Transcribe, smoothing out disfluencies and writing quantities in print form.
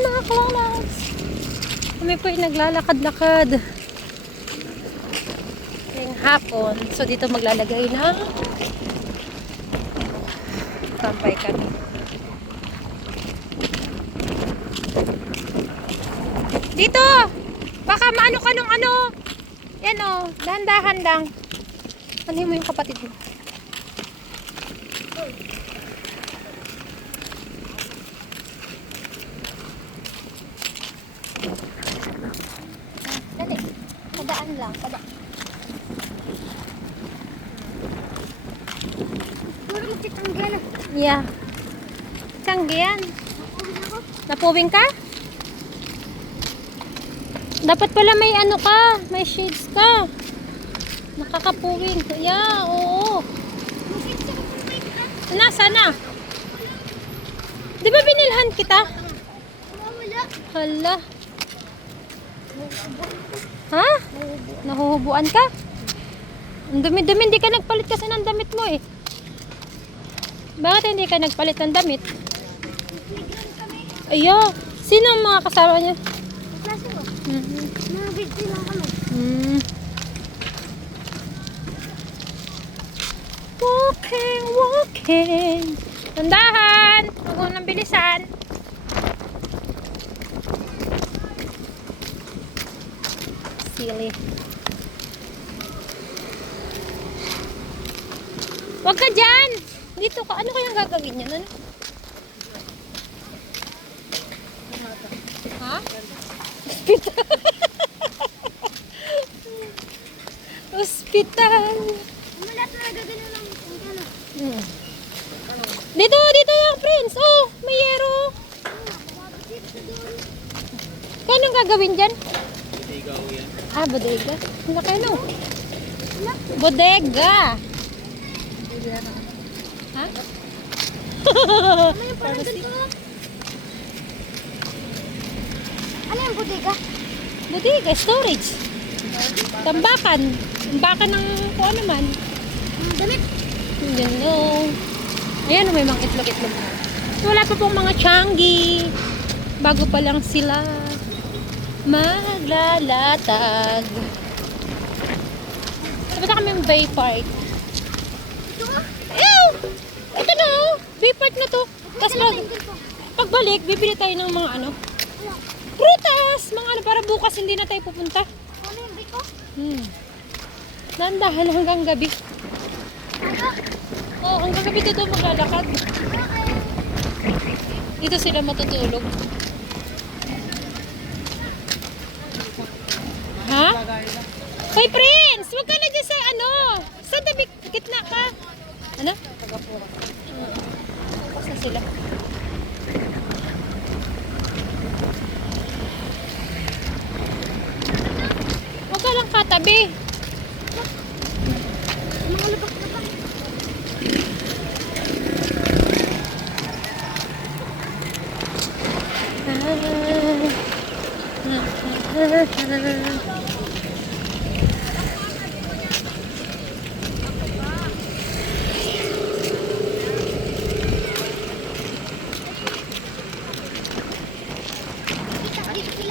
mga klalads. Kami po yung naglalakad-lakad. Yung hapon. So dito maglalagay na tambay kami. Dito! Baka maano ka nung ano. Yan o. Dahan-dahan lang. Ano mo yung kapatid mo? Dali. Padaan lang. Padaan. Puro magtitangga na. Yeah. Tiyanggi yan. Napuwing ka? Dapat pala may ano ka. May shades ka. Nakakapuwing. Yeah, oo. Nasa na? Di ba binilhan kita? Wala. Hala. Ha? Nahuhubuan ka? Ang dumi-dumi. Hindi ka nagpalit kasi ng damit mo eh. Bakit hindi ka nagpalit ng damit? Ayo. Sino ang mga kasama niya? Klase ko. Mhm. Mga video lang kami. Walking, walking. Tandahan. Huwag mo nang bilisan. Silly. Huwag ka dyan. Dito ka. Ano kayang gagawin yan? Ano? Ha? Hospital. Hospital. Wala talaga ganun lang. Ano? Dito yung prince. Oh, may yero. Kaya anong gagawin dyan? Bodega o yan. Ah, bodega. Ang laki no. Bodega. Ha? Ano yung parang dito? Ano yung bodega? Bodega, storage. Tambakan. Tambakan ng kung ano man. Damit. Yun no. Ayan, may mga itlog-itlog. Wala pa pong mga Changi. Bago pa lang sila maglalatag. Tapos kami yung Bay Park. Ito nga. Ew! Ito na oh. Bay Park na to. Tapos pagbalik, bibili tayo ng mga ano. Prutas! Mga ano, para bukas hindi na tayo pupunta. Ano yung biko? Nandahan hanggang gabi. Ano? Oo, hanggang gabi dito maglalakad. Dito sila matutulog. Ha? Hoy, Prince! Huwag ka na dyan sa ano. Sa tabi, gitna ka. Ano? Tapos na sila. Huwag ka lang katabi. Mga lubak-lubak.